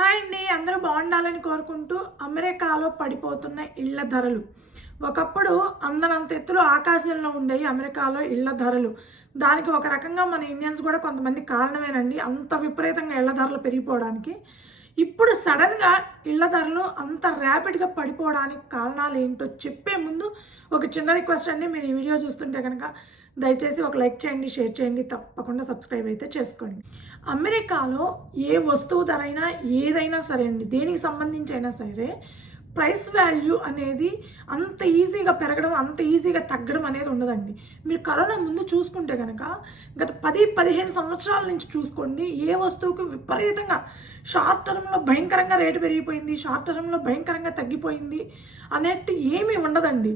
Hi అండి. అందరూ బాగుండాలని కోరుకుంటూ అమెరికాలో పడిపోతున్న ఇళ్ల ధరలు. ఒకప్పుడు అందనంత ఎత్తులో ఆకాశంలో ఉండేవి అమెరికాలో ఇళ్ల ధరలు. దానికి ఒక రకంగా మన ఇండియన్స్ కూడా కొంతమంది కారణమేనండి. అంత విపరీతంగా ఇళ్ల ధరలు పెరిగిపోవడానికి. ఇప్పుడు సడన్‌గా ఇళ్ల ధరలు అంత ర్యాపిడ్‌గా పడిపోవడానికి కారణాలు ఏంటో చెప్పే ముందు ఒక చిన్న రిక్వెస్ట్ అండి. మీరు ఈ వీడియో చూస్తుంటే గనక దయచేసి ఒక లైక్ చేయండి, షేర్ చేయండి. తప్పకుండా సబ్స్క్రైబ్ అయితే చేసుకోండి. అమెరికాలో ఏ వస్తువు ధర అయినా ఏదైనా సరే అండి, దేనికి సంబంధించి అయినా సరే ప్రైస్ వాల్యూ అనేది అంత ఈజీగా పెరగడం, అంత ఈజీగా తగ్గడం అనేది ఉండదండి. మీరు కరోనా ముందు చూసుకుంటే గనక గత 10-15 సంవత్సరాల నుంచి చూసుకోండి, ఏ వస్తువుకి విపరీతంగా షార్ట్ టర్మ్‌లో భయంకరంగా రేటు పెరిగిపోయింది, షార్ట్ టర్మ్‌లో భయంకరంగా తగ్గిపోయింది అనేట్టు ఏమీ ఉండదండి.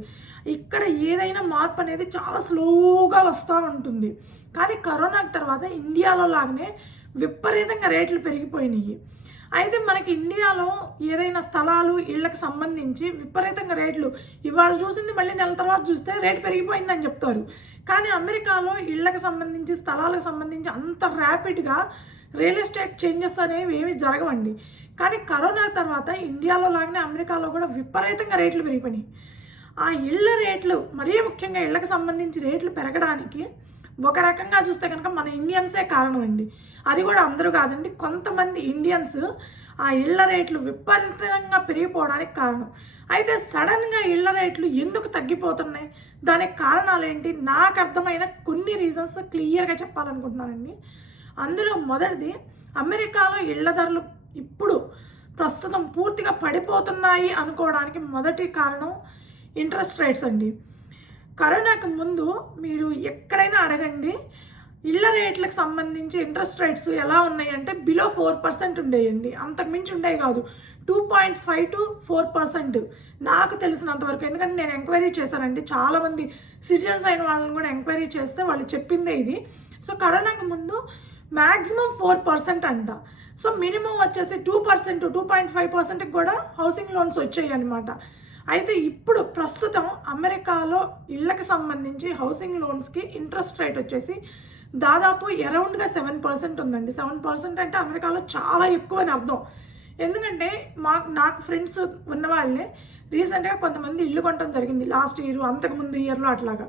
ఇక్కడ ఏదైనా మార్పు అనేది చాలా స్లోగా వస్తూ ఉంటుంది. కానీ కరోనాకి తర్వాత ఇండియాలో లాగానే విపరీతంగా రేట్లు పెరిగిపోయినాయి. అయితే మనకి ఇండియాలో ఏదైనా స్థలాలు, ఇళ్ళకి సంబంధించి విపరీతంగా రేట్లు ఇవాళ చూసింది మళ్ళీ నెల తర్వాత చూస్తే రేటు పెరిగిపోయిందని చెప్తారు. కానీ అమెరికాలో ఇళ్ళకి సంబంధించి, స్థలాలకు సంబంధించి అంత ర్యాపిడ్‌గా రియల్ ఎస్టేట్ చేంజెస్ అనేవి ఏమీ జరగవండి. కానీ కరోనా తర్వాత ఇండియాలో లాగానే అమెరికాలో కూడా విపరీతంగా రేట్లు పెరిగిపోయినాయి. ఆ ఇళ్ళ రేట్లు, మరీ ముఖ్యంగా ఇళ్ళకి సంబంధించి రేట్లు పెరగడానికి ఒక రకంగా చూస్తే కనుక మన ఇండియన్సే కారణం అండి. అది కూడా అందరూ కాదండి, కొంతమంది ఇండియన్స్ ఆ ఇళ్ళ రేట్లు విపరీతంగా పెరిగిపోవడానికి కారణం. అయితే సడన్గా ఇళ్ళ రేట్లు ఎందుకు తగ్గిపోతున్నాయి, దానికి కారణాలు ఏంటి, నాకు అర్థమైన కొన్ని రీజన్స్ క్లియర్గా చెప్పాలనుకుంటున్నానండి. అందులో మొదటిది, అమెరికాలో ఇళ్ళ ధరలు ఇప్పుడు ప్రస్తుతం పూర్తిగా పడిపోతున్నాయి అనుకోవడానికి మొదటి కారణం ఇంట్రెస్ట్ రేట్స్ అండి. కరోనాకి ముందు మీరు ఎక్కడైనా అడగండి, ఇళ్ళ రేట్లకు సంబంధించి ఇంట్రెస్ట్ రేట్స్ ఎలా ఉన్నాయంటే బిలో 4% ఉండేయండి. అంతకు మించి ఉండేవి కాదు. 2.5 to 4% నాకు తెలిసినంతవరకు. ఎందుకంటే నేను ఎంక్వైరీ చేశానండి, చాలామంది సిటిజన్స్ అయిన వాళ్ళని కూడా ఎంక్వైరీ చేస్తే వాళ్ళు చెప్పిందే ఇది. సో కరోనాకి ముందు మ్యాక్సిమం 4% అంట. సో మినిమం వచ్చేసి 2%, 2.5%కి కూడా హౌసింగ్ లోన్స్ వచ్చాయి అనమాట. అయితే ఇప్పుడు ప్రస్తుతం అమెరికాలో ఇళ్ళకి సంబంధించి హౌసింగ్ లోన్స్కి ఇంట్రెస్ట్ రేట్ వచ్చేసి దాదాపు అరౌండ్గా 7% ఉందండి. 7% అంటే అమెరికాలో చాలా ఎక్కువ అని అర్థం. ఎందుకంటే నాకు ఫ్రెండ్స్ ఉన్నవాళ్ళే రీసెంట్గా కొంతమంది ఇల్లు కొనడం జరిగింది లాస్ట్ ఇయర్, అంతకుముందు ఇయర్లో అట్లాగా.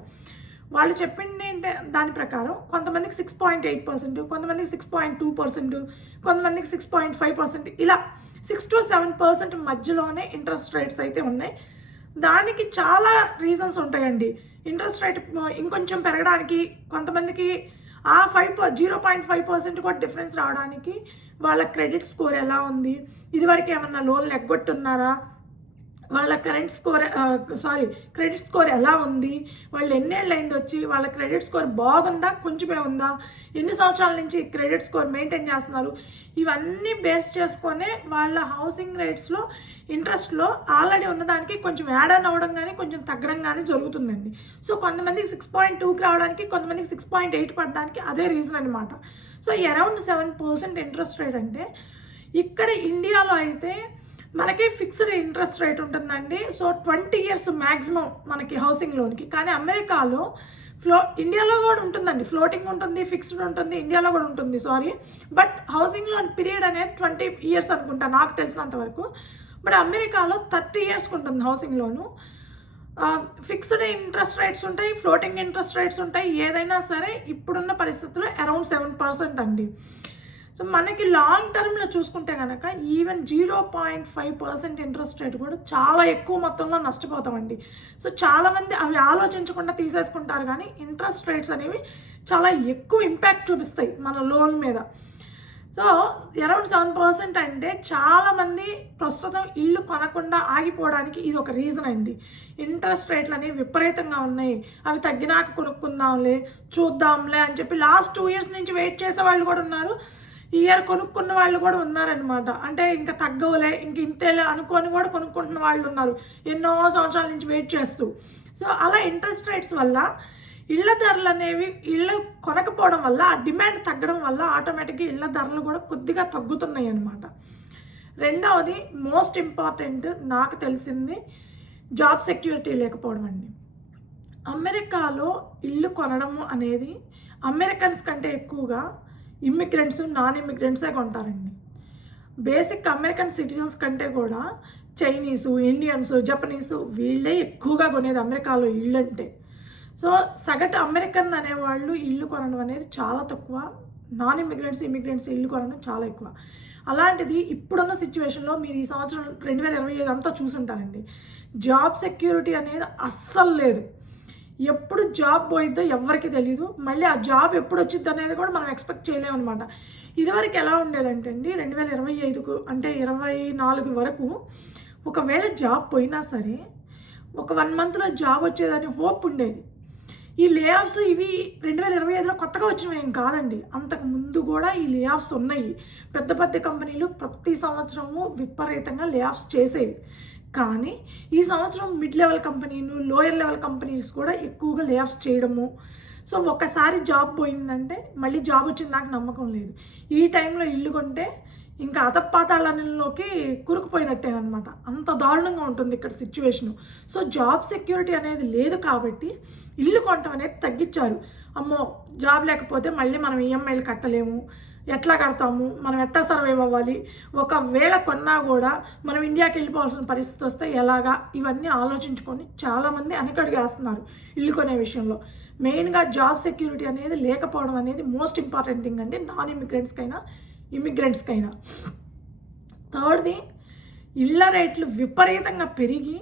వాళ్ళు చెప్పింది ఏంటంటే దాని ప్రకారం కొంతమందికి 6.8%, కొంతమందికి 6.2%, కొంతమందికి 6.5%, ఇలా 6 to 7% మధ్యలోనే ఇంట్రెస్ట్ రేట్స్ అయితే ఉన్నాయి. దానికి చాలా రీజన్స్ ఉంటాయండి. ఇంట్రెస్ట్ రేట్ ఇంకొంచెం పెరగడానికి, కొంతమందికి ఆ 0.5% కూడా డిఫరెన్స్ రావడానికి వాళ్ళ క్రెడిట్ స్కోర్ ఎలా ఉంది, ఇదివరకు ఏమన్నా లోన్లు ఎగ్గొట్టున్నారా, వాళ్ళ క్రెడిట్ స్కోర్ ఎలా ఉంది, వాళ్ళు ఎన్నేళ్ళు అయింది వచ్చి, వాళ్ళ క్రెడిట్ స్కోర్ బాగుందా, కొంచెమే ఉందా, ఎన్ని సంవత్సరాల నుంచి క్రెడిట్ స్కోర్ మెయింటైన్ చేస్తున్నారు, ఇవన్నీ బేస్ చేసుకొని వాళ్ళ హౌసింగ్ రేట్స్లో ఇంట్రెస్ట్లో ఆల్రెడీ ఉన్నదానికి కొంచెం యాడ్ ఆన్ అవ్వడం కానీ కొంచెం తగ్గడం కానీ జరుగుతుందండి. సో కొంతమందికి 6.2కి రావడానికి, కొంతమందికి 6.8 పడడానికి అదే రీజన్ అనమాట. సో అరౌండ్ 7% ఇంట్రెస్ట్ రేట్ అంటే, ఇక్కడ ఇండియాలో అయితే మనకి ఫిక్స్డ్ ఇంట్రెస్ట్ రేట్ ఉంటుందండి. సో 20 years మ్యాక్సిమం మనకి హౌసింగ్ లోన్కి. కానీ అమెరికాలో ఇండియాలో కూడా ఉంటుందండి, ఫ్లోటింగ్ ఉంటుంది, ఫిక్స్డ్ ఉంటుంది, ఇండియాలో కూడా ఉంటుంది బట్ హౌసింగ్ లోన్ పీరియడ్ అనేది 20 years అనుకుంటా నాకు తెలిసినంత వరకు. బట్ అమెరికాలో 30 years ఉంటుంది హౌసింగ్ లోను. ఫిక్స్డ్ ఇంట్రెస్ట్ రేట్స్ ఉంటాయి, ఫ్లోటింగ్ ఇంట్రెస్ట్ రేట్స్ ఉంటాయి. ఏదైనా సరే ఇప్పుడున్న పరిస్థితుల్లో అరౌండ్ 7% అండి. సో మనకి లాంగ్ టర్మ్లో చూసుకుంటే కనుక ఈవెన్ 0.5% ఇంట్రెస్ట్ రేట్ కూడా చాలా ఎక్కువ మొత్తంలో నష్టపోతామండి. సో చాలామంది అవి ఆలోచించకుండా తీసేసుకుంటారు, కానీ ఇంట్రెస్ట్ రేట్స్ అనేవి చాలా ఎక్కువ ఇంపాక్ట్ చూపిస్తాయి మన లోన్ మీద. సో అరౌండ్ 7% అంటే చాలామంది ప్రస్తుతం ఇల్లు కొనకుండా ఆగిపోవడానికి ఇది ఒక రీజన్ అండి. ఇంట్రెస్ట్ రేట్లు అనేవి విపరీతంగా ఉన్నాయి, అవి తగ్గినాక కొనుక్కుందాంలే, చూద్దాంలే అని చెప్పి లాస్ట్ 2 years నుంచి వెయిట్ చేసే వాళ్ళు కూడా ఉన్నారు. ఇయర్ కొనుక్కున్న వాళ్ళు కూడా ఉన్నారనమాట. అంటే ఇంకా తగ్గవులే, ఇంక ఇంతేలే అనుకొని కూడా కొనుక్కుంటున్న వాళ్ళు ఉన్నారు, ఎన్నో సంవత్సరాల నుంచి వెయిట్ చేస్తూ. సో అలా ఇంట్రెస్ట్ రేట్స్ వల్ల ఇళ్ళ ధరలు అనేవి, ఇళ్ళు కొనకపోవడం వల్ల, ఆ డిమాండ్ తగ్గడం వల్ల ఆటోమేటిక్గా ఇళ్ళ ధరలు కూడా కొద్దిగా తగ్గుతున్నాయి అన్నమాట. రెండవది మోస్ట్ ఇంపార్టెంట్ నాకు తెలిసింది, జాబ్ సెక్యూరిటీ లేకపోవడం అండి. అమెరికాలో ఇల్లు కొనడము అనేది అమెరికన్స్ కంటే ఎక్కువగా ఇమ్మిగ్రెంట్స్, నాన్ ఇమ్మిగ్రెంట్సే కొంటారండి. బేసిక్ అమెరికన్ సిటిజన్స్ కంటే కూడా చైనీసు, ఇండియన్స్, జపనీసు వీళ్ళే ఎక్కువగా కొనేది అమెరికాలో ఇల్లు అంటే. సో సగటు అమెరికన్ అనేవాళ్ళు ఇల్లు కొనడం అనేది చాలా తక్కువ. నాన్ ఇమిగ్రెంట్స్ ఇల్లు కొనడం చాలా ఎక్కువ. అలాంటిది ఇప్పుడున్న సిచ్యువేషన్లో మీరు ఈ సంవత్సరం 2025 అంతా చూసుంటారండి. జాబ్ సెక్యూరిటీ అనేది అస్సలు లేదు. ఎప్పుడు జాబ్ పోయిద్దో ఎవరికి తెలీదు. మళ్ళీ ఆ జాబ్ ఎప్పుడు వచ్చింది అనేది కూడా మనం ఎక్స్పెక్ట్ చేయలేము అనమాట. ఇదివరకు ఎలా ఉండేదంటే అండి, 2025కు అంటే 24 వరకు ఒకవేళ జాబ్ పోయినా సరే ఒక 1 మంత్లో జాబ్ వచ్చేదని హోప్ ఉండేది. ఈ లే ఆఫ్స్ ఇవి 2025లో కొత్తగా వచ్చినవి ఏం కాదండి. అంతకు ముందు కూడా ఈ లే ఆఫ్స్ ఉన్నాయి. పెద్ద పెద్ద కంపెనీలు ప్రతి సంవత్సరము విపరీతంగా లే ఆఫ్స్ చేసేవి. కానీ ఈ సంవత్సరం మిడ్ లెవెల్ కంపెనీలు, లోయర్ లెవెల్ కంపెనీస్ కూడా ఎక్కువగా లే ఆఫ్స్ చేయడము. సో ఒక్కసారి జాబ్ పోయిందంటే మళ్ళీ జాబ్ వచ్చింది నాకు నమ్మకం లేదు. ఈ టైంలో ఇల్లు కొంటే ఇంకా అతపాతాళంలోకి కురుకుపోయినట్టేనమాట. అంత దారుణంగా ఉంటుంది ఇక్కడ సిచ్యువేషను. సో జాబ్ సెక్యూరిటీ అనేది లేదు కాబట్టి ఇల్లు కొనటం అనేది తగ్గించారు. అమ్మో జాబ్ లేకపోతే మళ్ళీ మనం ఈఎంఐలు కట్టలేము, ఎట్లా కడతాము, మనం ఎట్లా సర్వైవ్ అవ్వాలి, ఒకవేళ కొన్నా కూడా మనం ఇండియాకి వెళ్ళిపోవాల్సిన పరిస్థితి వస్తే ఎలాగా, ఇవన్నీ ఆలోచించుకొని చాలామంది వెనకడుగేస్తున్నారు ఇల్లు కొనే విషయంలో. మెయిన్గా జాబ్ సెక్యూరిటీ అనేది లేకపోవడం అనేది మోస్ట్ ఇంపార్టెంట్ థింగ్ అండి, నాన్ ఇమిగ్రెంట్స్కైనా. థర్డ్ది, ఇళ్ళ రేట్లు విపరీతంగా పెరిగి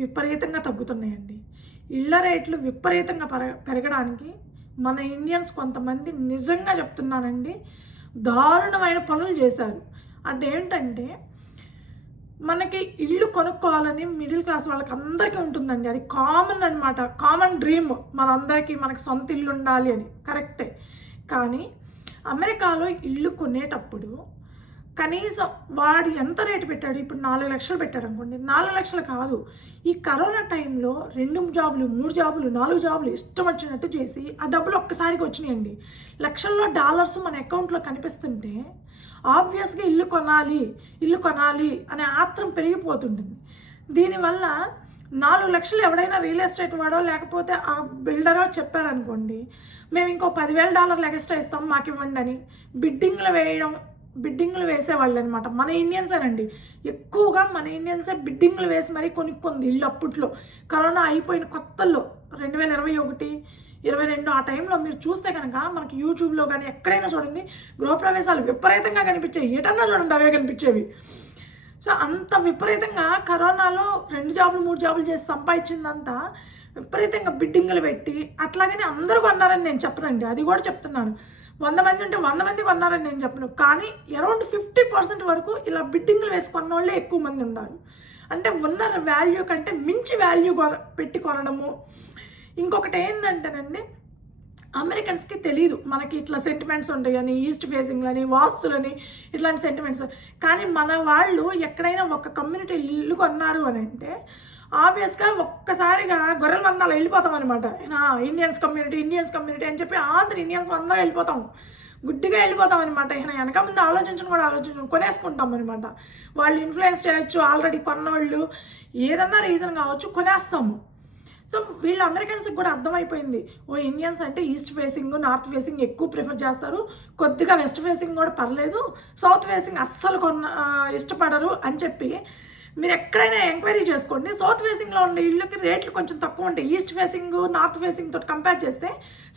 విపరీతంగా తగ్గుతున్నాయండి. ఇళ్ళ రేట్లు విపరీతంగా పెరగడానికి మన ఇండియన్స్ కొంతమంది నిజంగా చెప్తున్నానండి దారుణమైన పనులు చేశారు. అంటే ఏంటంటే మనకి ఇల్లు కొనుక్కోవాలని మిడిల్ క్లాస్ వాళ్ళకి అందరికీ ఉంటుందండి. అది కామన్ అనమాట, కామన్ డ్రీమ్ మనందరికీ, మనకి సొంత ఇల్లు ఉండాలి అని. కరెక్టే. కానీ అమెరికాలో ఇల్లు కొనేటప్పుడు కనీసం వాడు ఎంత రేటు పెట్టాడు, ఇప్పుడు 4 లక్షలు పెట్టాడు అనుకోండి, 4 లక్షలు కాదు, ఈ కరోనా టైంలో 2 జాబులు, 3 జాబులు, 4 జాబులు ఇష్టం వచ్చినట్టు చేసి ఆ డబ్బులు ఒక్కసారికి వచ్చినాయండి. లక్షల్లో డాలర్స్ మన అకౌంట్లో కనిపిస్తుంటే ఆబ్వియస్గా ఇల్లు కొనాలి అనే ఆత్రం పెరిగిపోతుంటుంది. దీనివల్ల 4 లక్షలు ఎవడైనా రియల్ ఎస్టేట్ వాడో లేకపోతే ఆ బిల్డరో చెప్పాడు అనుకోండి, మేము ఇంకో $10,000 ఎక్స్ట్రా ఇస్తాం మాకు ఇవ్వండి అని బిడ్డింగ్లు వేసేవాళ్ళు అనమాట. మన ఇండియన్సేనండి ఎక్కువగా, మన ఇండియన్సే బిడ్డింగ్లు వేసి మరీ కొనుక్కుంది ఇల్లు అప్పట్లో. కరోనా అయిపోయిన కొత్తల్లో 2021, 22 ఆ టైంలో మీరు చూస్తే కనుక మనకి యూట్యూబ్లో కానీ ఎక్కడైనా చూడండి గృహప్రవేశాలు విపరీతంగా కనిపించాయి. ఎటన్నా చూడండి అవే కనిపించేవి. సో అంత విపరీతంగా కరోనాలో 2 జాబులు 3 జాబులు చేసి సంపాదించిందంతా విపరీతంగా బిడ్డింగ్లు పెట్టి అట్లాగనే అందరూ కొన్నారని నేను చెప్పనండి, అది కూడా చెప్తున్నాను. 100 మంది ఉంటే 100 మంది కొన్నారని నేను చెప్పను, కానీ అరౌండ్ 50% వరకు ఇలా బిడ్డింగ్లు వేసుకున్న వాళ్ళే ఎక్కువ మంది ఉన్నారు. అంటే ఉన్న వాల్యూ కంటే మించి వాల్యూ పెట్టి కొనడము. ఇంకొకటి ఏంటంటేనండి, అమెరికన్స్కి తెలీదు మనకి ఇట్లా సెంటిమెంట్స్ ఉంటాయని, ఈస్ట్ ఫేసింగ్లని, వాస్తులని, ఇట్లాంటి సెంటిమెంట్స్. కానీ మన వాళ్ళు ఎక్కడైనా ఒక కమ్యూనిటీ ఇల్లు కొన్నారు అని అంటే ఆబ్వియస్గా ఒక్కసారిగా గొర్రెల మందాలు వెళ్ళిపోతాం అనమాట. ఇండియన్స్ కమ్యూనిటీ అని చెప్పి ఆంధ్ర ఇండియన్స్ అందరూ వెళ్ళిపోతాం, గుడ్డిగా వెళ్ళిపోతాం అనమాట. వెనక ముందు ఆలోచించడం కొనేసుకుంటాం అనమాట. వాళ్ళు ఇన్ఫ్లుయెన్స్ చేయొచ్చు, ఆల్రెడీ కొన్నవాళ్ళు ఏదన్నా రీజన్ కావచ్చు, కొనేస్తాము. సో వీళ్ళు అమెరికన్స్కి కూడా అర్థమైపోయింది, ఇండియన్స్ అంటే ఈస్ట్ ఫేసింగ్, నార్త్ ఫేసింగ్ ఎక్కువ ప్రిఫర్ చేస్తారు, కొద్దిగా వెస్ట్ ఫేసింగ్ కూడా పర్లేదు, సౌత్ ఫేసింగ్ అస్సలు ఇష్టపడరు అని చెప్పి మీరు ఎక్కడైనా ఎంక్వైరీ చేసుకోండి. సౌత్ ఫేసింగ్లో ఉండే ఇళ్ళకి రేట్లు కొంచెం తక్కువ ఉంటాయి. ఈస్ట్ ఫేసింగ్, నార్త్ ఫేసింగ్ తోటి కంపేర్ చేస్తే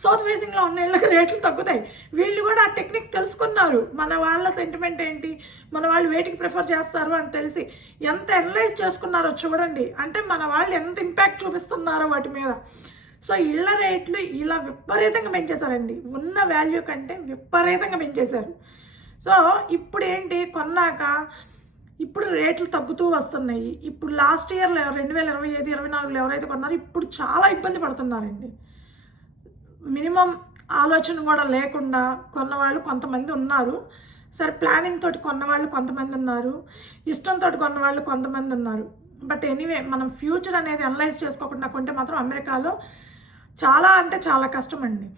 సౌత్ ఫేసింగ్లో ఉన్న ఇళ్ళకి రేట్లు తగ్గుతాయి. వీళ్ళు కూడా ఆ టెక్నిక్ తెలుసుకున్నారు, మన వాళ్ళ సెంటిమెంట్ ఏంటి, మన వాళ్ళు వేటికి ప్రిఫర్ చేస్తారు అని తెలిసి ఎంత అనలైజ్ చేసుకున్నారో చూడండి. అంటే మన వాళ్ళు ఎంత ఇంపాక్ట్ చూపిస్తున్నారో వాటి మీద. సో ఇళ్ళ రేట్లు ఇలా విపరీతంగా పెంచేశారండి, ఉన్న వాల్యూ కంటే విపరీతంగా పెంచేశారు. సో ఇప్పుడు ఏంటి, కొన్నాక ఇప్పుడు రేట్లు తగ్గుతూ వస్తున్నాయి. ఇప్పుడు లాస్ట్ ఇయర్లో 2025, 24లో ఎవరైతే కొన్నారో ఇప్పుడు చాలా ఇబ్బంది పడుతున్నారండి. మినిమం ఆలోచన కూడా లేకుండా కొన్నవాళ్ళు కొంతమంది ఉన్నారు. సరే ప్లానింగ్ తోటి కొన్నవాళ్ళు కొంతమంది ఉన్నారు, ఇష్టంతో కొన్నవాళ్ళు కొంతమంది ఉన్నారు. బట్ ఎనీవే మనం ఫ్యూచర్ అనేది అనలైజ్ చేసుకోకుండా కొంటే మాత్రం అమెరికాలో చాలా అంటే చాలా కష్టం అండి.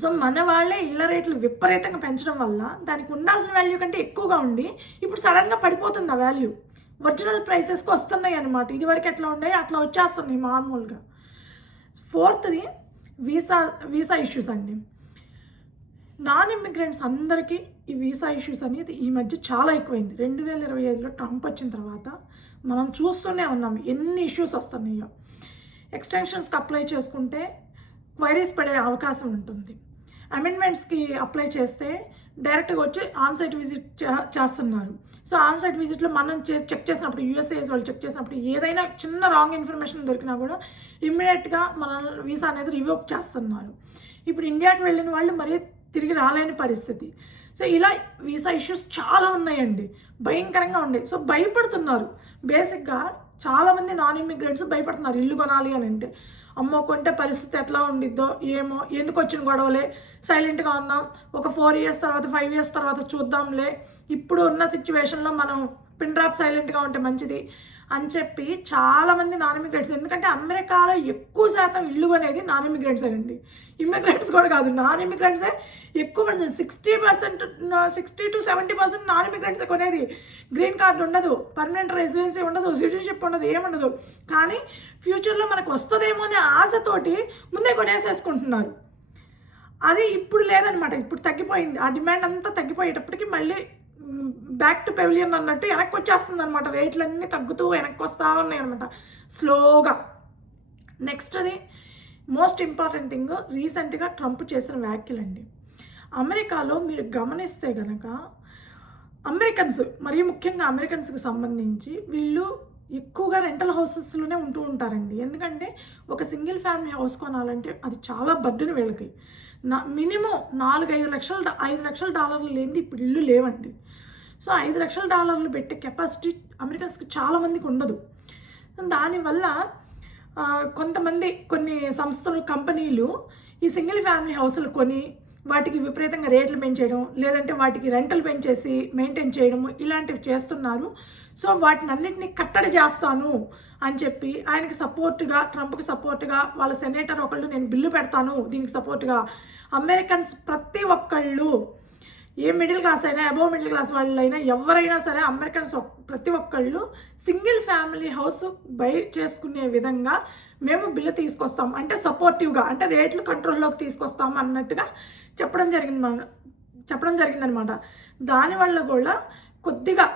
సో మన వాళ్ళే ఇళ్ళ రేట్లు విపరీతంగా పెంచడం వల్ల దానికి ఉండాల్సిన వాల్యూ కంటే ఎక్కువగా ఉండి ఇప్పుడు సడన్గా పడిపోతుంది ఆ వాల్యూ. ఒరిజినల్ ప్రైసెస్కి వస్తున్నాయి అనమాట. ఇదివరకు ఎట్లా ఉన్నాయి అట్లా వచ్చేస్తున్నాయి మామూలుగా. ఫోర్త్ది వీసా ఇష్యూస్ అండి. నాన్ ఇమ్మిగ్రెంట్స్ అందరికీ ఈ వీసా ఇష్యూస్ అనేది ఈ మధ్య చాలా ఎక్కువైంది. 2025లో ట్రంప్ వచ్చిన తర్వాత మనం చూస్తూనే ఉన్నాం ఎన్ని ఇష్యూస్ వస్తున్నాయో. ఎక్స్టెన్షన్స్కి అప్లై చేసుకుంటే క్వైరీస్ పడే అవకాశం ఉంటుంది. అమెండ్మెంట్స్కి అప్లై చేస్తే డైరెక్ట్గా వచ్చి ఆన్సైట్ విజిట్ చేస్తున్నారు. సో ఆన్సైట్ విజిట్లో మనం చెక్ చేసినప్పుడు, యూఎస్ఏఎస్ వాళ్ళు చెక్ చేసినప్పుడు ఏదైనా చిన్న రాంగ్ ఇన్ఫర్మేషన్ దొరికినా కూడా ఇమ్మీడియట్గా మన వీసా అనేది రివోక్ చేస్తున్నారు. ఇప్పుడు ఇండియాకి వెళ్ళిన వాళ్ళు మరీ తిరిగి రాలేని పరిస్థితి. సో ఇలా వీసా ఇష్యూస్ చాలా ఉన్నాయండి, భయంకరంగా ఉన్నాయి. సో భయపడుతున్నారు. బేసిక్గా చాలామంది నాన్ ఇమ్మిగ్రెంట్స్ భయపడుతున్నారు ఇల్లు కొనాలి అని అంటే. అమ్మో కొంటే పరిస్థితి ఎట్లా ఉండిద్దో ఏమో, ఎందుకు వచ్చిన గొడవలే, సైలెంట్గా ఉందాం, ఒక 4 years తర్వాత 5 years తర్వాత చూద్దాంలే, ఇప్పుడు ఉన్న సిచ్యువేషన్లో మనం పిన్ డ్రాప్ సైలెంట్గా ఉంటే మంచిది అని చెప్పి చాలామంది నాన్ ఇమిగ్రెంట్స్. ఎందుకంటే అమెరికాలో ఎక్కువ శాతం ఇల్లు అనేది నాన్ ఇమిగ్రెంట్సే అండి, ఇమిగ్రెంట్స్ కూడా కాదు, నాన్ ఇమిగ్రెంట్సే ఎక్కువ మంది. 60% to 70% నాన్ ఇమిగ్రెంట్సే కొనేది. గ్రీన్ కార్డు ఉండదు, పర్మనెంట్ రెసిడెన్సీ ఉండదు, సిటిజన్షిప్ ఉండదు, ఏముండదు. కానీ ఫ్యూచర్లో మనకు వస్తుందేమో అనే ఆశతోటి ముందే కొనేసేసుకుంటున్నారు. అది ఇప్పుడు లేదనమాట, ఇప్పుడు తగ్గిపోయింది. ఆ డిమాండ్ అంతా తగ్గిపోయేటప్పటికి మళ్ళీ బ్యాక్ టు పెవిలియన్ అన్నట్టు వెనక్కి వచ్చేస్తుంది అనమాట. రేట్లన్నీ తగ్గుతూ వెనక్కి వస్తూ ఉన్నాయి అనమాట స్లోగా. నెక్స్ట్ అది మోస్ట్ ఇంపార్టెంట్ థింగ్, రీసెంట్గా ట్రంప్ చేసిన వ్యాఖ్యలు అండి. అమెరికాలో మీరు గమనిస్తే కనుక అమెరికన్స్, మరీ ముఖ్యంగా అమెరికన్స్కి సంబంధించి వీళ్ళు ఎక్కువగా రెంటల్ హౌసెస్లోనే ఉంటూ ఉంటారండి. ఎందుకంటే ఒక సింగిల్ ఫ్యామిలీ హౌస్ కొనాలంటే అది చాలా బడ్డెన్ వీళ్ళకి. మినిమం 5 లక్షల డాలర్లు లేనిది ఇప్పుడు ఇల్లు లేవండి. సో 5 లక్షల డాలర్లు పెట్టే కెపాసిటీ అమెరికన్స్కి చాలామందికి ఉండదు. దానివల్ల కొంతమంది కొన్ని సంస్థలు, కంపెనీలు ఈ సింగిల్ ఫ్యామిలీ హౌసులు కొని వాటికి విపరీతంగా రేట్లు పెంచేయడం, లేదంటే వాటికి రెంటలు పెంచేసి మెయింటైన్ చేయడము ఇలాంటివి చేస్తున్నారు. సో వాటిని అన్నింటినీ కట్టడి చేస్తాను అని చెప్పి ఆయనకి సపోర్ట్గా, ట్రంప్కి సపోర్ట్గా వాళ్ళ సెనేటర్ ఒకళ్ళు నేను బిల్లు పెడతాను దీనికి సపోర్ట్గా. అమెరికన్స్ ప్రతి ఒక్కళ్ళు, ఏ మిడిల్ క్లాస్ అయినా, అబోవ్ మిడిల్ క్లాస్ వాళ్ళైనా, ఎవరైనా సరే అమెరికన్స్ ప్రతి ఒక్కళ్ళు సింగిల్ ఫ్యామిలీ హౌస్ బై చేసుకునే విధంగా మేము బిల్లు తీసుకొస్తాం, అంటే సపోర్టివ్గా, అంటే రేట్లు కంట్రోల్లోకి తీసుకొస్తాము అన్నట్టుగా చెప్పడం జరిగిందనమాట. దానివల్ల కూడా కొద్దిగా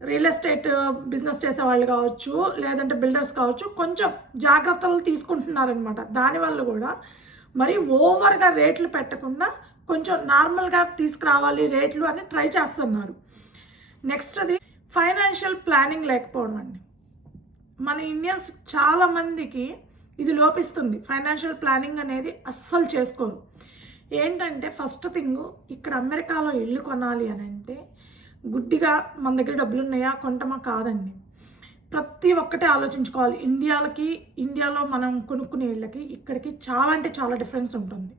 రియల్ ఎస్టేట్ బిజినెస్ చేసేవాళ్ళు కావచ్చు, లేదంటే బిల్డర్స్ కావచ్చు, కొంచెం జాగ్రత్తలు తీసుకుంటున్నారనమాట. దానివల్ల కూడా మరి ఓవర్గా రేట్లు పెట్టకుండా కొంచెం నార్మల్గా తీసుకురావాలి రేట్లు అని ట్రై చేస్తున్నారు. నెక్స్ట్ అది ఫైనాన్షియల్ ప్లానింగ్ లేకపోవడం అండి. మన ఇండియన్స్ చాలామందికి ఇది లోపిస్తుంది. ఫైనాన్షియల్ ప్లానింగ్ అనేది అస్సలు చేసుకోరు. ఏంటంటే ఫస్ట్ థింగ్, ఇక్కడ అమెరికాలో ఇల్లు కొనాలి అని అంటే గుడ్డిగా మన దగ్గర డబ్బులు ఉన్నాయా కొంటమా కాదండి. ప్రతి ఒక్కటే ఆలోచించుకోవాలి. ఇండియాలో మనం కొనుక్కునే ఇళ్ళకి ఇక్కడికి చాలా అంటే చాలా డిఫరెన్స్ ఉంటుంది.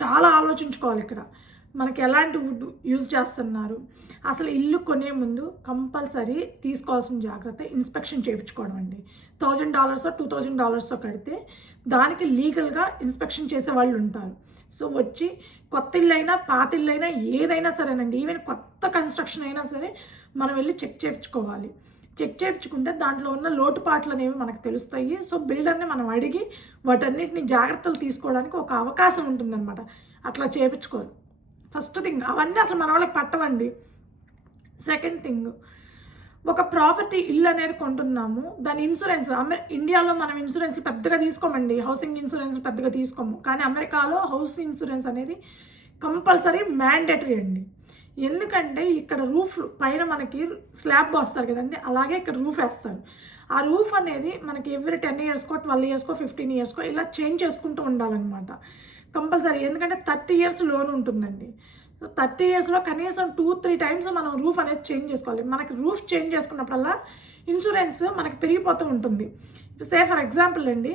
చాలా ఆలోచించుకోవాలి. ఇక్కడ మనకి ఎలాంటి వుడ్ యూజ్ చేస్తున్నారు, అసలు ఇల్లు కొనే ముందు కంపల్సరీ తీసుకోవాల్సిన జాగ్రత్త ఇన్స్పెక్షన్ చేయించుకోవడం అండి. $1,000 $2,000 కడితే దానికి లీగల్గా ఇన్స్పెక్షన్ చేసే వాళ్ళు ఉంటారు. సో వచ్చి కొత్త ఇల్లు అయినా పాత ఇల్లు అయినా ఏదైనా సరేనండి, ఈవెన్ కొత్త కన్స్ట్రక్షన్ అయినా సరే మనం వెళ్ళి చెక్ చేయించుకోవాలి. చెక్ చేయించుకుంటే దాంట్లో ఉన్న లోటుపాట్లు అనేవి మనకు తెలుస్తాయి. సో బిల్డర్ని మనం అడిగి వాటన్నిటిని జాగ్రత్తలు తీసుకోవడానికి ఒక అవకాశం ఉంటుందన్నమాట. అట్లా చేయించుకోరు. ఫస్ట్ థింగ్, అవన్నీ అసలు మన వాళ్ళకి పట్టవండి. సెకండ్ థింగ్, ఒక ప్రాపర్టీ ఇల్లు అనేది కొంటున్నాము, దాని ఇన్సూరెన్స్ ఇండియాలో మనం ఇన్సూరెన్స్ పెద్దగా తీసుకోమండి, హౌసింగ్ ఇన్సూరెన్స్ పెద్దగా తీసుకోము. కానీ అమెరికాలో హౌస్ ఇన్సూరెన్స్ అనేది కంపల్సరీ మ్యాండేటరీ అండి. ఎందుకంటే ఇక్కడ రూఫ్ పైన మనకి స్లాబ్ పోస్తారు కదండి, అలాగే ఇక్కడ రూఫ్ వేస్తారు. ఆ రూఫ్ అనేది మనకి ఎవ్రీ 10 yearsకో 12 yearsకో 15 yearsకో ఇలా చేంజ్ చేసుకుంటూ ఉండాలన్నమాట కంపల్సరీ. ఎందుకంటే 30 years లోన్ ఉంటుందండి. సో 30 yearsలో కనీసం 2-3 times మనం రూఫ్ అనేది చేంజ్ చేసుకోవాలి. మనకి రూఫ్ చేంజ్ చేసుకున్నప్పుడల్లా ఇన్సూరెన్స్ మనకి పెరిగిపోతూ ఉంటుంది. ఫర్ ఎగ్జాంపుల్ అండి,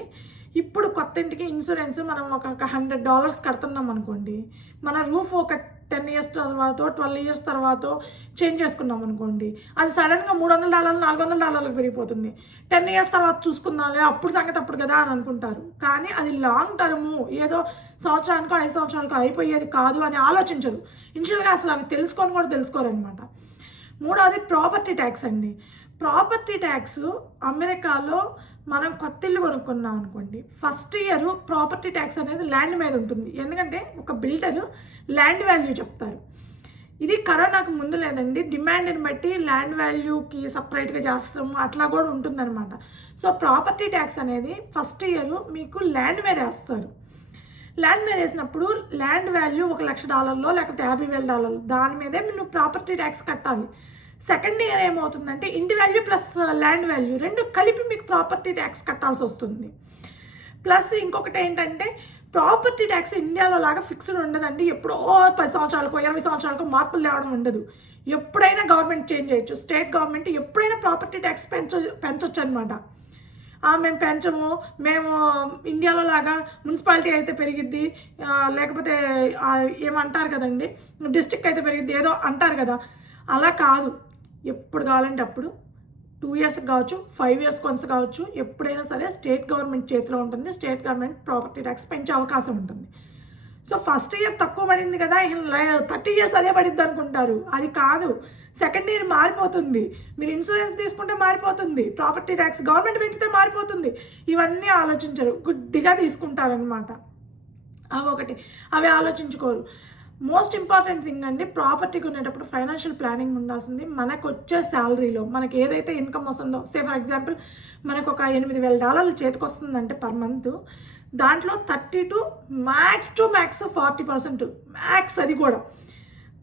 ఇప్పుడు కొత్త ఇంటికి ఇన్సూరెన్స్ మనం ఒక $100 కడుతున్నాం అనుకోండి, మన రూఫ్ ఒక 10 years తర్వాత 12 years తర్వాత చేంజ్ చేసుకున్నాం అనుకోండి, అది సడన్గా $300 $400 పెరిగిపోతుంది. 10 years తర్వాత చూసుకుందాంలే, అప్పుడు సంగతి అప్పుడు కదా అని అనుకుంటారు. కానీ అది లాంగ్ టర్ము, ఏదో సంవత్సరానికో 5 సంవత్సరాలకో అయిపోయేది కాదు అని ఆలోచించరు. ఇనిషియల్గా అసలు అవి తెలుసుకోరనమాట. మూడవది ప్రాపర్టీ ట్యాక్స్ అండి. ప్రాపర్టీ ట్యాక్స్ అమెరికాలో మనం కొత్త ఇల్లు కొనుక్కున్నాం అనుకోండి, ఫస్ట్ ఇయర్ ప్రాపర్టీ ట్యాక్స్ అనేది ల్యాండ్ మీద ఉంటుంది. ఎందుకంటే ఒక బిల్డరు ల్యాండ్ వాల్యూ చెప్తారు. ఇది కరోనాకు ముందు లేదండి, డిమాండ్ని బట్టి ల్యాండ్ వాల్యూకి సపరేట్గా చేస్తాము, అట్లా కూడా ఉంటుందన్నమాట. సో ప్రాపర్టీ ట్యాక్స్ అనేది ఫస్ట్ ఇయర్ మీకు ల్యాండ్ మీద వేస్తారు. ల్యాండ్ మీద వేసినప్పుడు ల్యాండ్ వాల్యూ $1,00,000 లేకపోతే $50,000, దాని మీదే నువ్వు ప్రాపర్టీ ట్యాక్స్ కట్టాలి. సెకండ్ ఇయర్ ఏమవుతుందంటే ఇంటి వాల్యూ ప్లస్ ల్యాండ్ వాల్యూ రెండు కలిపి మీకు ప్రాపర్టీ ట్యాక్స్ కట్టాల్సి వస్తుంది. ప్లస్ ఇంకొకటి ఏంటంటే ప్రాపర్టీ ట్యాక్స్ ఇండియాలో లాగా ఫిక్స్డ్ ఉండదండి. ఎప్పుడో 10 సంవత్సరాలకో 20 సంవత్సరాలకో మార్పులు తేవడం ఉండదు. ఎప్పుడైనా గవర్నమెంట్ చేంజ్ చేయొచ్చు. స్టేట్ గవర్నమెంట్ ఎప్పుడైనా ప్రాపర్టీ ట్యాక్స్ పెంచొచ్చు అనమాట. మేము పెంచము, మేము ఇండియాలో లాగా మున్సిపాలిటీ అయితే పెరిగిద్ది, లేకపోతే ఏమంటారు కదండి, డిస్ట్రిక్ట్ అయితే పెరిగిద్ది, ఏదో అంటారు కదా, అలా కాదు. ఎప్పుడు కావాలంటే అప్పుడు 2 ఇయర్స్ కావచ్చు, 5 ఇయర్స్ కొన్స్ కావచ్చు, ఎప్పుడైనా సరే స్టేట్ గవర్నమెంట్ చేతిలో ఉంటుంది. స్టేట్ గవర్నమెంట్ ప్రాపర్టీ ట్యాక్స్ పెంచే అవకాశం ఉంటుంది. సో ఫస్ట్ ఇయర్ తక్కువ పడింది కదా, 30 ఇయర్స్ అదే పడిద్ది అనుకుంటారు. అది కాదు, సెకండ్ ఇయర్ మారిపోతుంది. మీరు ఇన్సూరెన్స్ తీసుకుంటే మారిపోతుంది, ప్రాపర్టీ ట్యాక్స్ గవర్నమెంట్ పెంచితే మారిపోతుంది. ఇవన్నీ ఆలోచించరు, గుడ్డిగా తీసుకుంటారనమాట. అవి ఆలోచించుకోరు. మోస్ట్ ఇంపార్టెంట్ థింగ్ అండి, ప్రాపర్టీ కొనేటప్పుడు ఫైనాన్షియల్ ప్లానింగ్ ఉండాల్సింది. మనకు వచ్చే శాలరీలో మనకి ఏదైతే ఇన్కమ్ వస్తుందో, సే ఫర్ ఎగ్జాంపుల్ మనకు ఒక $8,000 చేతికి వస్తుందంటే పర్ మంత్, దాంట్లో 30 to మ్యాక్స్ 40%, మ్యాక్స్ అది కూడా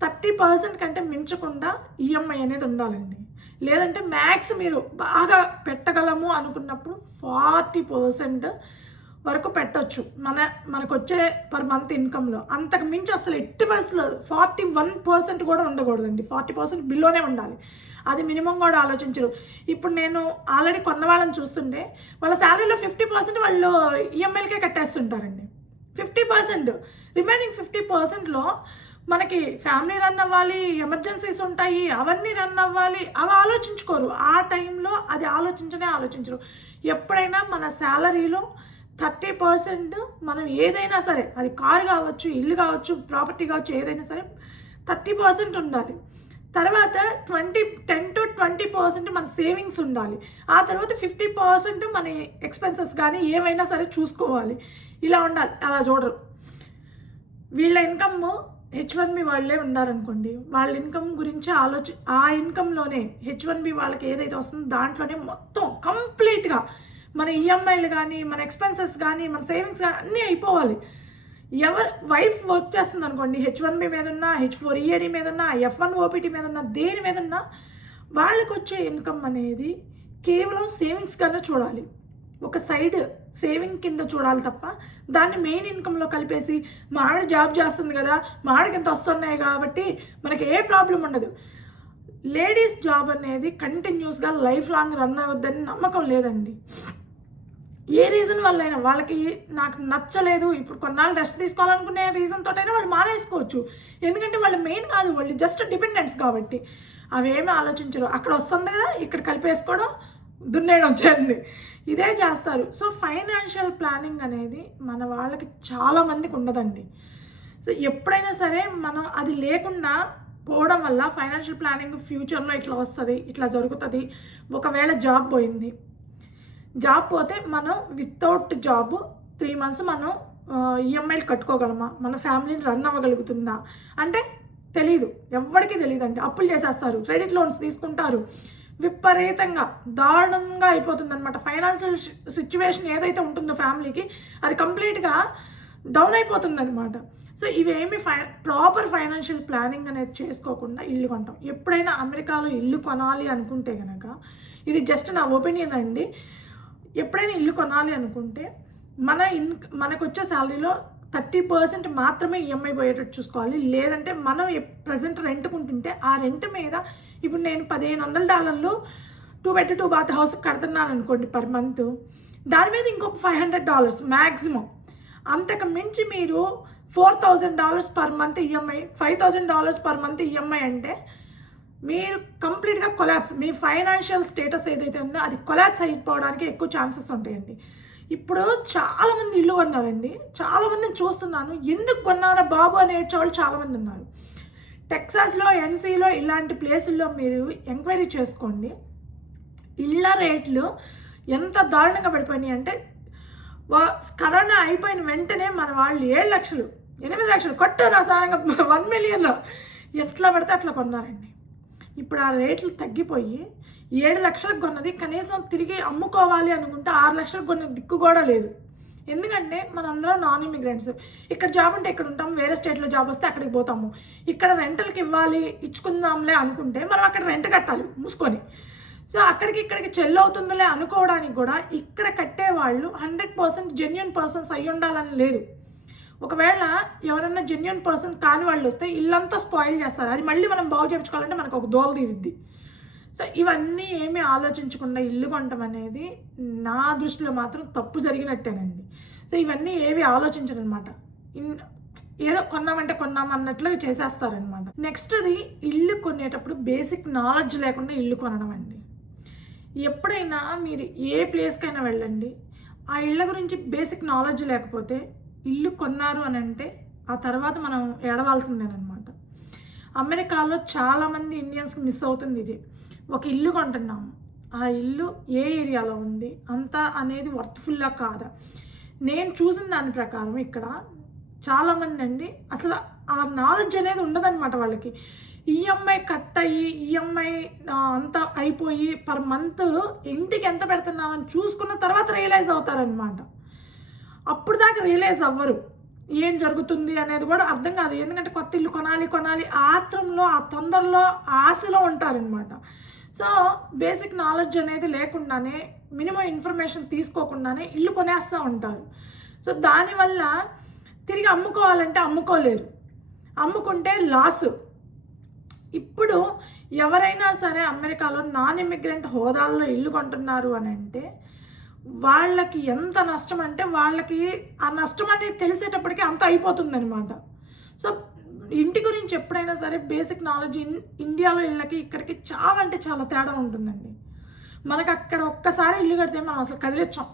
30% కంటే మించకుండా ఈఎంఐ అనేది ఉండాలండి. లేదంటే మ్యాక్స్ మీరు బాగా పెట్టగలము అనుకున్నప్పుడు 40% వరకు పెట్టవచ్చు మనకు వచ్చే పర్ మంత్ ఇన్కంలో. అంతకు మించి అసలు ఎట్టి పరిస్థితుల్లో 41% కూడా ఉండకూడదండి. 40% బిలోనే ఉండాలి. అది మినిమం కూడా ఆలోచించరు. ఇప్పుడు నేను ఆల్రెడీ కొన్న వాళ్ళని చూస్తుంటే వాళ్ళ శాలరీలో 50% వాళ్ళు ఈఎంఐలకే కట్టేస్తుంటారండి. 50%, రిమైనింగ్ 50%లో మనకి ఫ్యామిలీ రన్ అవ్వాలి, ఎమర్జెన్సీస్ ఉంటాయి, అవన్నీ రన్ అవ్వాలి, అవి ఆలోచించుకోరు. ఆ టైంలో అది ఆలోచించరు. ఎప్పుడైనా మన శాలరీలో 30% మనం ఏదైనా సరే, అది కారు కావచ్చు, ఇల్లు కావచ్చు, ప్రాపర్టీ కావచ్చు, ఏదైనా సరే 30% ఉండాలి. తర్వాత 10 to 20% మన సేవింగ్స్ ఉండాలి. ఆ తర్వాత 50% మన ఎక్స్పెన్సెస్ కానీ ఏమైనా సరే చూసుకోవాలి. ఇలా ఉండాలి. అలా చూడరు. వీళ్ళ ఇన్కమ్ H1B వాళ్ళే ఉన్నారనుకోండి, వాళ్ళ ఇన్కమ్ గురించి ఆ ఇన్కంలోనే H1B వాళ్ళకి ఏదైతే వస్తుందో దాంట్లోనే మొత్తం కంప్లీట్గా మన ఈఎంఐలు కానీ, మన ఎక్స్పెన్సెస్ కానీ, మన సేవింగ్స్ కానీ అన్నీ అయిపోవాలి. వైఫ్ వర్క్ చేస్తుంది అనుకోండి, H1B మీద ఉన్న, H4 EAD మీద ఉన్న, F1 OPT మీద ఉన్న, దేని మీద ఉన్న వాళ్ళకు వచ్చే ఇన్కమ్ అనేది కేవలం సేవింగ్స్ కన్నా చూడాలి. ఒక సైడ్ సేవింగ్ కింద చూడాలి తప్ప దాన్ని మెయిన్ ఇన్కంలో కలిపేసి మా ఆవిడ జాబ్ చేస్తుంది కదా, మా ఆవిడకి ఇంత వస్తున్నాయి కాబట్టి మనకి ఏ ప్రాబ్లం ఉండదు. లేడీస్ జాబ్ అనేది కంటిన్యూస్గా లైఫ్ లాంగ్ రన్ అవ్వద్దని నమ్మకం లేదండి. ఏ రీజన్ వల్లైనా వాళ్ళకి నాకు నచ్చలేదు, ఇప్పుడు కొన్నాళ్ళు రెస్ట్ తీసుకోవాలనుకునే రీజన్ తోటైనా వాళ్ళు మానేసుకోవచ్చు. ఎందుకంటే వాళ్ళు మెయిన్ కాదు, వాళ్ళు జస్ట్ డిపెండెంట్స్ కాబట్టి అవేమీ ఆలోచించరు. అక్కడ వస్తుంది కదా, ఇక్కడ కలిపేసుకోవడం, దున్నేయడం చేయండి, ఇదే చేస్తారు. సో ఫైనాన్షియల్ ప్లానింగ్ అనేది మన వాళ్ళకి చాలామందికి ఉండదండి. సో ఎప్పుడైనా సరే మనం అది లేకుండా పోవడం వల్ల ఫైనాన్షియల్ ప్లానింగ్ ఫ్యూచర్లో ఇట్లా వస్తుంది, ఇట్లా జరుగుతుంది. ఒకవేళ జాబ్ పోయింది, జాబ్ పోతే మనం వితౌట్ జాబ్ 3 months మనం ఈఎంఐలు కట్టుకోగలమా, మన ఫ్యామిలీని రన్ అవ్వగలుగుతుందా అంటే తెలీదు, ఎవ్వరికీ తెలియదండి. అప్పులు చేసేస్తారు, క్రెడిట్ లోన్స్ తీసుకుంటారు, విపరీతంగా దారుణంగా అయిపోతుంది అనమాట. ఫైనాన్షియల్ సిచ్యువేషన్ ఏదైతే ఉంటుందో ఫ్యామిలీకి అది కంప్లీట్గా డౌన్ అయిపోతుంది అనమాట. సో ఇవేమి ప్రాపర్ ఫైనాన్షియల్ ప్లానింగ్ అనేది చేసుకోకుండా ఇల్లు కొంటాం. ఎప్పుడైనా అమెరికాలో ఇల్లు కొనాలి అనుకుంటే కనుక, ఇది జస్ట్ నా ఒపీనియన్ అండి, ఎప్పుడైనా ఇల్లు కొనాలి అనుకుంటే మనకు వచ్చే శాలరీలో 30% మాత్రమే ఈఎంఐ పోయేటట్టు చూసుకోవాలి. లేదంటే మనం ప్రజెంట్ రెంట్కుంటుంటే ఆ రెంట్ మీద, ఇప్పుడు నేను $1,500 2 bed 2 bath హౌస్ కడుతున్నాను అనుకోండి పర్ మంత్, దాని మీద ఇంకొక $500 మ్యాక్సిమం. అంతకు మించి మీరు $4,000 per month EMI, $5,000 per month EMI అంటే మీరు కంప్లీట్గా కొలాప్స్, మీ ఫైనాన్షియల్ స్టేటస్ ఏదైతే ఉందో అది కొలాప్స్ అయిపోవడానికి ఎక్కువ ఛాన్సెస్ ఉంటాయండి. ఇప్పుడు చాలామంది ఇల్లు కొన్నారండి, చాలామందిని చూస్తున్నాను, ఎందుకు కొన్నారా బాబు అనేవాళ్ళు చాలామంది ఉన్నారు. టెక్సాస్లో, ఎన్సీలో ఇలాంటి ప్లేసుల్లో మీరు ఎంక్వైరీ చేసుకోండి. ఇళ్ళ రేట్లు ఎంత దారుణంగా పడిపోయినాయి అంటే కరోనా అయిపోయిన వెంటనే మన వాళ్ళు 7 లక్షలు 8 లక్షలు కొట్టు నా సారంగా 1 మిలియన్లో ఎట్లా పడితే అట్లా కొన్నారండి. ఇప్పుడు ఆ రేట్లు తగ్గిపోయి 7 లక్షలకు కొన్నది కనీసం తిరిగి అమ్ముకోవాలి అనుకుంటే 6 లక్షలకు కొన్న దిక్కు కూడా లేదు. ఎందుకంటే మనందరం నాన్ ఇమిగ్రెంట్స్. ఇక్కడ జాబ్ ఉంటే ఇక్కడ ఉంటాము, వేరే స్టేట్లో జాబ్ వస్తే అక్కడికి పోతాము. ఇక్కడ రెంటల్కి ఇవ్వాలి ఇచ్చుకుందాంలే అనుకుంటే మనం అక్కడ రెంట్ కట్టాలి మూసుకొని. సో అక్కడికి ఇక్కడికి చెల్లవుతుందిలే అనుకోవడానికి కూడా ఇక్కడ కట్టేవాళ్ళు 100% జెన్యున్ పర్సన్స్ అయ్యి ఉండాలని లేదు. ఒకవేళ ఎవరైనా జెన్యున్ పర్సన్ కాని వాళ్ళు వస్తే ఇల్లంతా స్పాయిల్ చేస్తారు. అది మళ్ళీ మనం బాగు చేయించుకోవాలంటే మనకు ఒక దోల తీరుద్ది. సో ఇవన్నీ ఏమీ ఆలోచించకుండా ఇల్లు కొనటం అనేది నా దృష్టిలో మాత్రం తప్పు జరిగినట్టేనండి. సో ఇవన్నీ ఏవి ఆలోచించరనమాట. ఏదో కొన్నామంటే కొన్నాం అన్నట్లుగా చేసేస్తారనమాట. నెక్స్ట్ అది ఇల్లు కొనేటప్పుడు బేసిక్ నాలెడ్జ్ లేకుండా ఇల్లు కొనడం అండి. ఎప్పుడైనా మీరు ఏ ప్లేస్కైనా వెళ్ళండి, ఆ ఇళ్ళ గురించి బేసిక్ నాలెడ్జ్ లేకపోతే ఇల్లు కొన్నారు అని అంటే ఆ తర్వాత మనం ఏడవాల్సిందేనమాట. అమెరికాలో చాలామంది ఇండియన్స్కి మిస్ అవుతుంది ఇది. ఒక ఇల్లు కొంటున్నాము, ఆ ఇల్లు ఏ ఏరియాలో ఉంది అంతా అనేది వర్త్ఫుల్లా కాదా. నేను చూసిన దాని ప్రకారం ఇక్కడ చాలామంది అండి అసలు ఆ నాలెడ్జ్ అనేది ఉండదన్నమాట వాళ్ళకి. ఈఎంఐ కట్ అయ్యి ఈఎంఐ అంతా అయిపోయి పర్ మంత్ ఇంటికి ఎంత పెడుతున్నామని చూసుకున్న తర్వాత రియలైజ్ అవుతారనమాట. అప్పుడు దాకా రియలైజ్ అవ్వరు ఏం జరుగుతుంది అనేది కూడా అర్థం కాదు. ఎందుకంటే కొత్త ఇల్లు కొనాలి ఆత్రంలో ఆ తొందరలో ఆశలో ఉంటారనమాట. సో బేసిక్ నాలెడ్జ్ అనేది లేకుండానే మినిమం ఇన్ఫర్మేషన్ తీసుకోకుండానే ఇల్లు కొనేస్తూ ఉంటారు. సో దానివల్ల తిరిగి అమ్ముకోవాలంటే అమ్ముకోలేరు, అమ్ముకుంటే లాస్. ఇప్పుడు ఎవరైనా సరే అమెరికాలో నాన్ ఇమిగ్రెంట్ హోదాల్లో ఇల్లు కొంటున్నారు అని అంటే వాళ్ళకి ఎంత నష్టం అంటే వాళ్ళకి ఆ నష్టం అనేది తెలిసేటప్పటికీ అంత అయిపోతుంది అనమాట. సో ఇంటి గురించి ఎప్పుడైనా సరే బేసిక్ నాలెడ్జ్ ఇండియాలో ఇళ్ళకి ఇక్కడికి చాలా అంటే చాలా తేడా ఉంటుందండి. మనకు అక్కడ ఒక్కసారి ఇల్లు కడితే మనం అసలు కదిలించాం.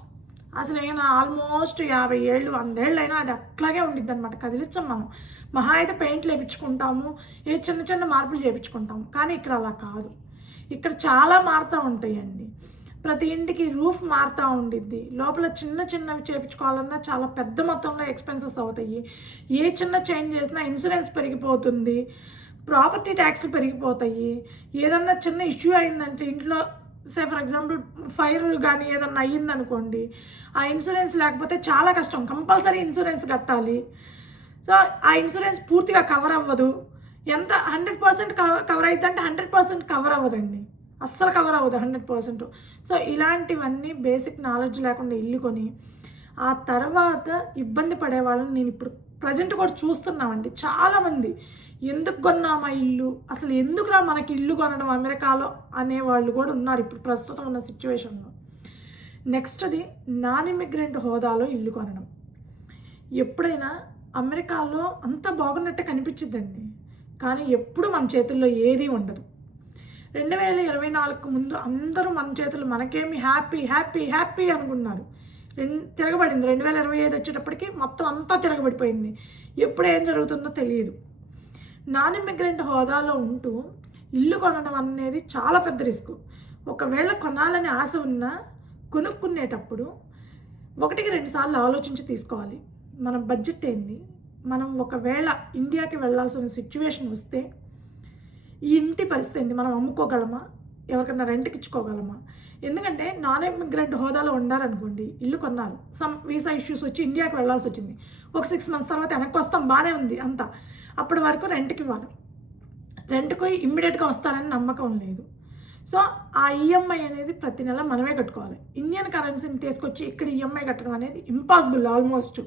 అసలు ఏమైనా ఆల్మోస్ట్ 50 ఏళ్ళు 100 ఏళ్ళు అయినా అది అట్లాగే ఉండిద్ది అనమాట. కదిలించాం మనం. మహా అయితే పెయింట్లు వేయించుకుంటాము, ఏ చిన్న చిన్న మార్పులు చేయించుకుంటాము. కానీ ఇక్కడ అలా కాదు. ఇక్కడ చాలా మారుతూ ఉంటాయండి. ప్రతి ఇంటికి రూఫ్ మారుతూ ఉండిద్ది. లోపల చిన్న చిన్నవి చేయించుకోవాలన్నా చాలా పెద్ద మొత్తంలో ఎక్స్పెన్సెస్ అవుతాయి. ఏ చిన్న చేంజ్ చేసినా ఇన్సూరెన్స్ పెరిగిపోతుంది, ప్రాపర్టీ ట్యాక్స్ పెరిగిపోతాయి. ఏదన్నా చిన్న ఇష్యూ అయిందంటే ఇంట్లో ఫర్ ఎగ్జాంపుల్ ఫైర్ కానీ ఏదన్నా అయ్యిందనుకోండి, ఆ ఇన్సూరెన్స్ లేకపోతే చాలా కష్టం. కంపల్సరీ ఇన్సూరెన్స్ కట్టాలి. సో ఆ ఇన్సూరెన్స్ పూర్తిగా కవర్ అవ్వదు. ఎంత 100% కవర్ అవుతుందంటే 100% కవర్ అవ్వదండి, అస్సలు కవర్ అవ్వదు 100%. సో ఇలాంటివన్నీ బేసిక్ నాలెడ్జ్ లేకుండా ఇల్లు కొని ఆ తర్వాత ఇబ్బంది పడే వాళ్ళని నేను ఇప్పుడు ప్రజెంట్ కూడా చూస్తున్నామండి. చాలామంది ఎందుకు కొన్నామా ఇల్లు, అసలు ఎందుకురా మనకి ఇల్లు కొనడం అమెరికాలో అనేవాళ్ళు కూడా ఉన్నారు ఇప్పుడు ప్రస్తుతం ఉన్న సిచ్యువేషన్లో. నెక్స్ట్ అది నాన్ ఇమిగ్రెంట్ హోదాలో ఇల్లు కొనడం. ఎప్పుడైనా అమెరికాలో అంత బాగున్నట్టే కనిపించిద్దండి, కానీ ఎప్పుడు మన చేతుల్లో ఏదీ ఉండదు. 2024 ముందు అందరూ మన చేతులు మనకేమి హ్యాపీ హ్యాపీ హ్యాపీ అనుకున్నారు. తిరగబడింది. 2025 వచ్చేటప్పటికి మొత్తం అంతా తిరగబడిపోయింది. ఎప్పుడు ఏం జరుగుతుందో తెలియదు. నాన్ ఇమిగ్రెంట్ హోదాలో ఉంటూ ఇల్లు కొనడం అనేది చాలా పెద్ద రిస్క్. ఒకవేళ కొనాలని ఆశ ఉన్నా కొనుక్కునేటప్పుడు 1-2 సార్లు ఆలోచించి తీసుకోవాలి. మన బడ్జెట్ ఏంది, మనం ఒకవేళ ఇండియాకి వెళ్ళాల్సిన సిచ్యువేషన్ వస్తే ఈ ఇంటి పరిస్థితి ఏంది, మనం అమ్ముకోగలమా, ఎవరికైనా రెంట్కి ఇచ్చుకోగలమా. ఎందుకంటే నాన్ ఇమిగ్రెంట్ హోదాలో ఉండాలనుకోండి, ఇల్లు కొన్నారు, సమ్ వీసా ఇష్యూస్ వచ్చి ఇండియాకి వెళ్ళాల్సి వచ్చింది, ఒక 6 మంత్స్ తర్వాత వెనక్కి వస్తాం, బాగానే ఉంది అంతా, అప్పటి వరకు రెంట్కి ఇవ్వాలి. రెంట్కి ఇమ్మీడియట్గా వస్తారని నమ్మకం లేదు. సో ఆ ఈఎంఐ అనేది ప్రతి నెల మనమే కట్టుకోవాలి. ఇండియన్ కరెన్సీని తీసుకొచ్చి ఇక్కడ ఈఎంఐ కట్టడం అనేది ఇంపాసిబుల్. ఆల్మోస్ట్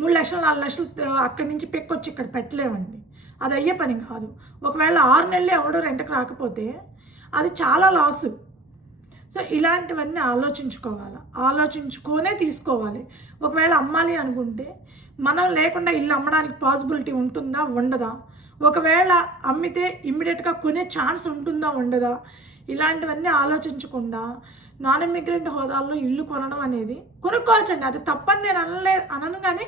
3 లక్షలు 4 లక్షలు అక్కడి నుంచి పెక్కొచ్చి ఇక్కడ పెట్టలేమండి, అది అయ్యే పని కాదు. ఒకవేళ 6 నెలలు ఎవడో రెంట్కి రాకపోతే అది చాలా లాసు. సో ఇలాంటివన్నీ ఆలోచించుకొనే తీసుకోవాలి. ఒకవేళ అమ్మాలి అనుకుంటే మనం లేకుండా ఇల్లు అమ్మడానికి పాసిబిలిటీ ఉంటుందా ఉండదా, ఒకవేళ అమ్మితే ఇమ్మీడియట్గా కొనే ఛాన్స్ ఉంటుందా ఉండదా, ఇలాంటివన్నీ ఆలోచించకుండా నాన్ ఇమిగ్రెంట్ హోదాల్లో ఇల్లు కొనడం అనేది కొనుక్కోవచ్చండి. అది తప్పని నేను అనను కానీ,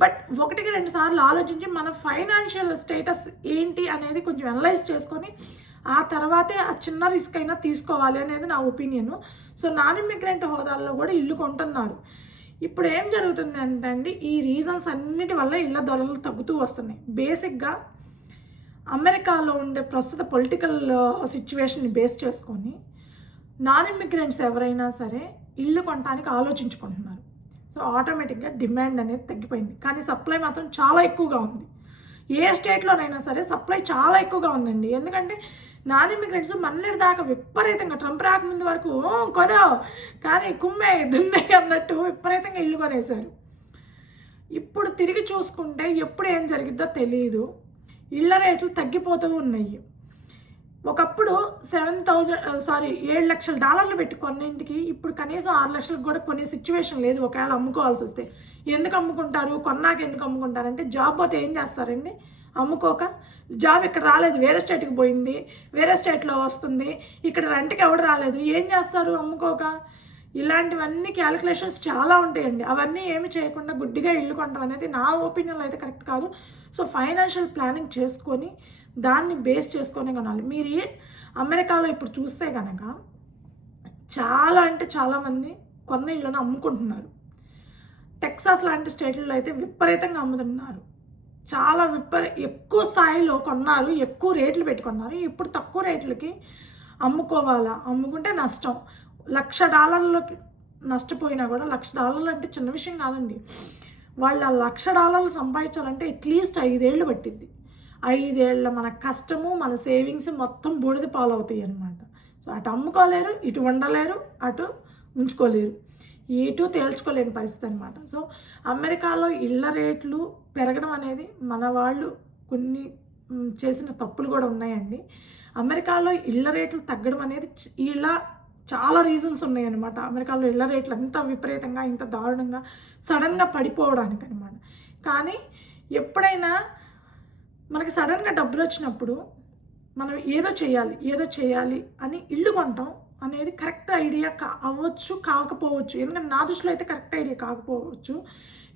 బట్ 1-2 సార్లు ఆలోచించి మన ఫైనాన్షియల్ స్టేటస్ ఏంటి అనేది కొంచెం అనలైజ్ చేసుకొని ఆ తర్వాతే ఆ చిన్న రిస్క్ అయినా తీసుకోవాలి అనేది నా ఒపీనియన్. సో నాన్ ఇమ్మిగ్రెంట్ హోదాల్లో కూడా ఇల్లు కొంటున్నారు. ఇప్పుడు ఏం జరుగుతుంది అంటే అండి, ఈ రీజన్స్ అన్నిటి వల్ల ఇళ్ళ ధరలు తగ్గుతూ వస్తున్నాయి. బేసిక్గా అమెరికాలో ఉండే ప్రస్తుత పొలిటికల్ సిచ్యువేషన్ని బేస్ చేసుకొని నాన్ ఇమ్మిగ్రెంట్స్ ఎవరైనా సరే ఇల్లు కొనడానికి ఆలోచించుకుంటున్నారు. సో ఆటోమేటిక్గా డిమాండ్ అనేది తగ్గిపోయింది, కానీ సప్లై మాత్రం చాలా ఎక్కువగా ఉంది. ఏ స్టేట్లోనైనా సరే సప్లై చాలా ఎక్కువగా ఉందండి. ఎందుకంటే నాన్ ఇమిగ్రెంట్స్ మన్నెడి దాకా విపరీతంగా ట్రంప్ రాకముందు వరకు కొనో కానీ కుమ్మే దున్నే అన్నట్టు విపరీతంగా ఇల్లు కొనేశారు. ఇప్పుడు తిరిగి చూసుకుంటే ఎప్పుడు ఏం జరిగిద్దో తెలియదు, ఇళ్ళ రేట్లు తగ్గిపోతూ ఉన్నాయి. ఒకప్పుడు $7 లక్షల పెట్టి కొన్నింటికి ఇప్పుడు కనీసం 6 లక్షలకు కూడా కొనే సిచ్యువేషన్ లేదు. ఒకవేళ అమ్ముకోవాల్సి వస్తే ఎందుకు అమ్ముకుంటారు, కొన్నాక ఎందుకు అమ్ముకుంటారంటే జాబ్ పోతే ఏం చేస్తారండి, అమ్ముకోక. జాబ్ ఇక్కడ రాలేదు, వేరే స్టేట్కి పోయింది, వేరే స్టేట్లో వస్తుంది, ఇక్కడ రెంట్కి ఎవడు రాలేదు, ఏం చేస్తారు అమ్ముకోక. ఇలాంటివన్నీ క్యాలిక్యులేషన్స్ చాలా ఉంటాయండి. అవన్నీ ఏమి చేయకుండా గుడ్డిగా ఇల్లు కొనడం అనేది నా ఒపీనియన్లో అయితే కరెక్ట్ కాదు. సో ఫైనాన్షియల్ ప్లానింగ్ చేసుకొని దాన్ని బేస్ చేసుకొని కొనాలి. మీరు అమెరికాలో ఇప్పుడు చూస్తే కనుక చాలా అంటే చాలామంది కొన్న ఇళ్ళను అమ్ముకుంటున్నారు. టెక్సాస్ లాంటి స్టేట్లలో అయితే విపరీతంగా అమ్ముతున్నారు. చాలా ఎక్కువ స్థాయిలో కొన్నారు, ఎక్కువ రేట్లు పెట్టుకున్నారు. ఇప్పుడు తక్కువ రేట్లకి అమ్ముకోవాలా, అమ్ముకుంటే నష్టం. $1,00,000 నష్టపోయినా కూడా $1,00,000 అంటే చిన్న విషయం కాదండి. వాళ్ళు $1,00,000 సంపాదించాలంటే అట్లీస్ట్ 5 ఏళ్ళు పట్టిద్ది. 5 ఏళ్ళ మన కష్టము, మన సేవింగ్స్ మొత్తం బూడిద పాలవుతాయి అన్నమాట. సో అటు అమ్ముకోలేరు, ఇటు ఉండలేరు, అటు ఉంచుకోలేరు, ఇటు తేల్చుకోలేని పరిస్థితి అనమాట. సో అమెరికాలో ఇళ్ళ రేట్లు పెరగడం అనేది మన వాళ్ళు కొన్ని చేసిన తప్పులు కూడా ఉన్నాయండి. అమెరికాలో ఇళ్ళ రేట్లు తగ్గడం అనేది ఇలా చాలా రీజన్స్ ఉన్నాయన్నమాట. అమెరికాలో ఇళ్ళ రేట్లు అంత విపరీతంగా, ఇంత దారుణంగా సడన్గా పడిపోవడానికి అనమాట. కానీ ఎప్పుడైనా మనకి సడన్గా డబ్బులు వచ్చినప్పుడు మనం ఏదో చేయాలి అని ఇల్లు కొంటాం అనేది కరెక్ట్ ఐడియా అవ్వచ్చు, కాకపోవచ్చు. ఎందుకంటే నా దృష్టిలో అయితే కరెక్ట్ ఐడియా కాకపోవచ్చు.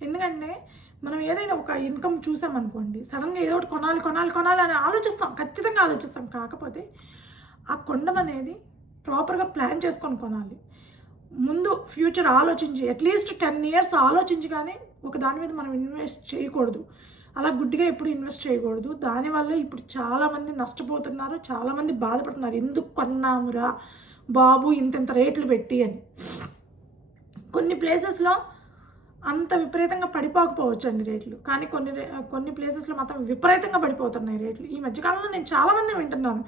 ఎందుకంటే మనం ఏదైనా ఒక ఇన్కమ్ చూసామనుకోండి, సడన్గా ఏదో ఒకటి కొనాలి అని ఆలోచిస్తాం, ఖచ్చితంగా ఆలోచిస్తాం. కాకపోతే ఆ కొనడం అనేది ప్రాపర్గా ప్లాన్ చేసుకొని కొనాలి. ముందు ఫ్యూచర్ ఆలోచించి అట్లీస్ట్ 10 years ఆలోచించి కానీ ఒక దాని మీద మనం ఇన్వెస్ట్ చేయకూడదు. అలా గుడ్డిగా ఎప్పుడు ఇన్వెస్ట్ చేయకూడదు. దానివల్ల ఇప్పుడు చాలామంది నష్టపోతున్నారు, చాలామంది బాధపడుతున్నారు. ఎందుకు కొన్నామురా బాబు ఇంత రేట్లు పెట్టి అని. కొన్ని ప్లేసెస్లో అంత విపరీతంగా పడిపోకపోవచ్చు అండి రేట్లు, కానీ కొన్ని ప్లేసెస్లో మాత్రం విపరీతంగా పడిపోతున్నాయి రేట్లు. ఈ మధ్యకాలంలో నేను చాలామంది వింటున్నాను,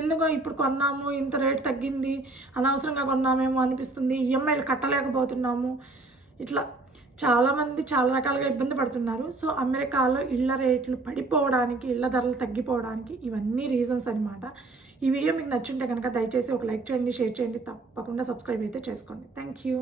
ఎందుకో ఇప్పుడు కొన్నాము, ఇంత రేటు తగ్గింది, అనవసరంగా కొన్నామేమో అనిపిస్తుంది, ఈఎంఐలు కట్టలేకపోతున్నాము, ఇట్లా చాలామంది చాలా రకాలుగా ఇబ్బంది పడుతున్నారు. సో అమెరికాలో ఇళ్ళ రేట్లు పడిపోవడానికి, ఇళ్ళ ధరలు తగ్గిపోవడానికి ఇవన్నీ రీజన్స్ అనమాట. ఈ వీడియో మీకు నచ్చుంటే కనుక దయచేసి ఒక లైక్ చేయండి, షేర్ చేయండి, తప్పకుండా సబ్స్క్రైబ్ అయితే చేసుకోండి. Thank you.